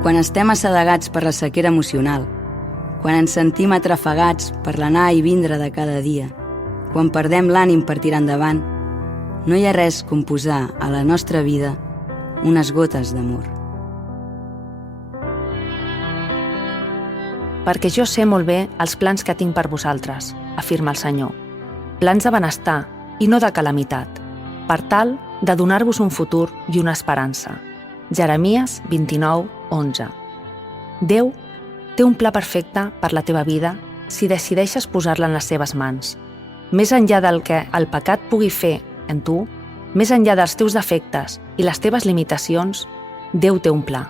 Quan estem assedegats per la sequera emocional, quan ens sentim atrafegats per l'anar i vindre de cada dia, quan perdem l'ànim per tirar endavant, no hi ha res com posar a la nostra vida unes gotes d'amor. Perquè jo sé molt bé els plans que tinc per vosaltres, afirma el Senyor. Plans de benestar i no de calamitat, per tal de donar-vos un futur i una esperança. Jeremies 29:11. Déu té un pla perfecte per la teva vida si decideixes posar-la en les seves mans. Més enllà del que el pecat pugui fer en tu, més enllà dels teus defectes i les teves limitacions, Déu té un pla.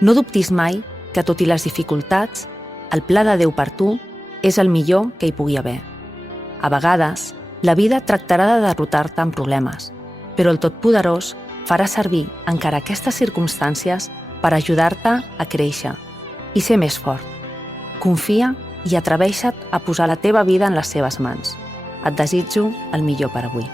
No dubtis mai que, tot i les dificultats, el pla de Déu per tu és el millor que hi pugui haver. A vegades, la vida tractarà de derrotar-te en problemes, però el Totpoderós farà servir encara aquestes circumstàncies per ajudar-te a créixer i ser més fort. Confia i atreveixa't a posar la teva vida en les seves mans. Et desitjo el millor per avui.